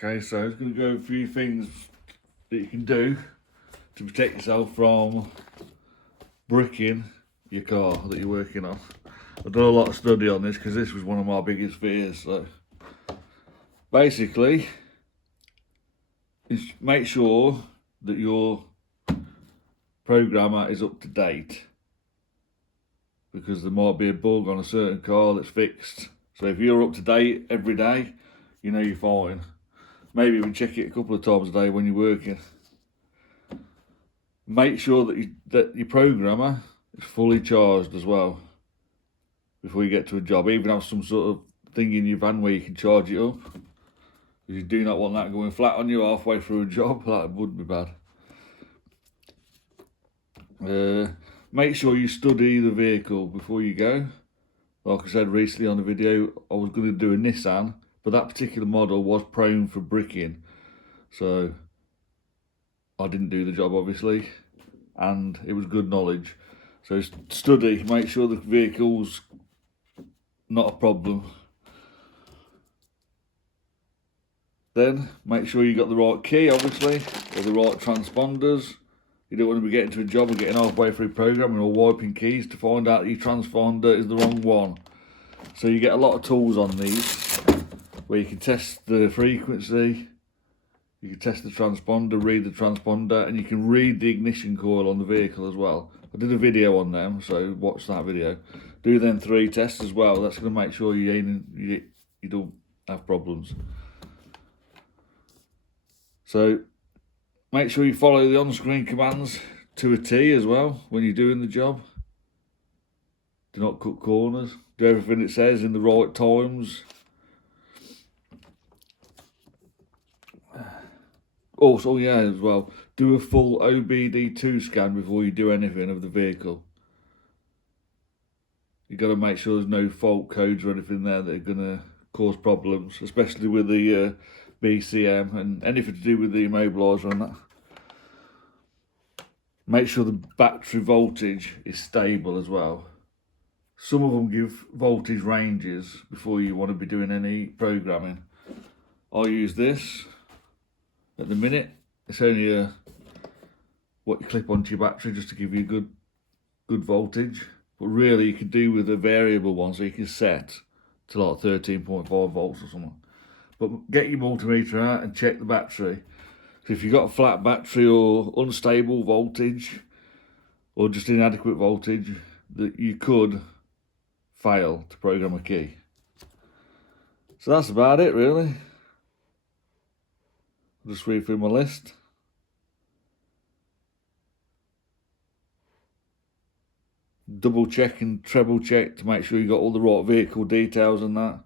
Okay, so I'm going to go over a few things that you can do to protect yourself from bricking your car that you're working on. I've done a lot of study on this because this was one of my biggest fears. So basically, make sure that your programmer is up to date, because there might be a bug on a certain car that's fixed. So if you're up to date every day, you know you're fine. Maybe even check it a couple of times a day when you're working. Make sure that your programmer is fully charged as well before you get to a job. Even have some sort of thing in your van where you can charge it up, because you do not want that going flat on you halfway through a job. That would be bad. Make sure you study the vehicle before you go. Like I said recently on the video, I was going to do a Nissan, but that particular model was prone for bricking, so I didn't do the job obviously, and it was good knowledge. So study, make sure the vehicle's not a problem. Then make sure you got the right key, obviously, or the right transponders. You don't want to be getting to a job and getting halfway through programming or wiping keys to find out that your transponder is the wrong one. So you get a lot of tools on these where you can test the frequency, you can test the transponder, read the transponder, and you can read the ignition coil on the vehicle as well. I did a video on them, so watch that video. Do them 3 tests as well. That's going to make sure you don't have problems. So make sure you follow the on-screen commands to a T as well when you're doing the job. Do not cut corners. Do everything it says in the right times. Also, yeah, as well, do a full OBD2 scan before you do anything of the vehicle. You've got to make sure there's no fault codes or anything there that are going to cause problems, especially with the BCM and anything to do with the immobiliser and that. Make sure the battery voltage is stable as well. Some of them give voltage ranges before you want to be doing any programming. I use this at the minute. It's only what you clip onto your battery just to give you good voltage. But really you could do with a variable one, so you can set to like 13.5 volts or something. But get your multimeter out and check the battery. So if you've got a flat battery or unstable voltage or just inadequate voltage, that you could fail to program a key. So that's about it really. I'll just read through my list. Double check and treble check to make sure you got all the right vehicle details and that.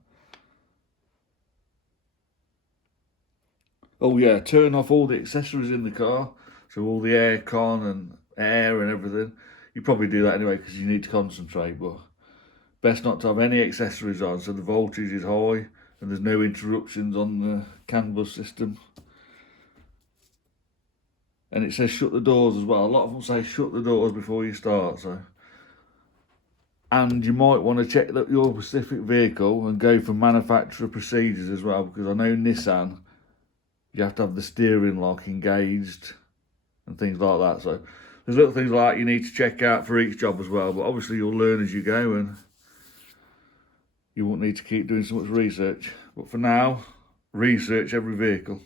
Oh yeah, turn off all the accessories in the car, so all the air con and air and everything. You probably do that anyway because you need to concentrate, but best not to have any accessories on so the voltage is high and there's no interruptions on the CAN bus system. And it says shut the doors as well. A lot of them say shut the doors before you start. And you might want to check that your specific vehicle and go for manufacturer procedures as well, because I know Nissan, you have to have the steering lock engaged and things like that. So there's little things like that you need to check out for each job as well. But obviously you'll learn as you go and you won't need to keep doing so much research. But for now, research every vehicle.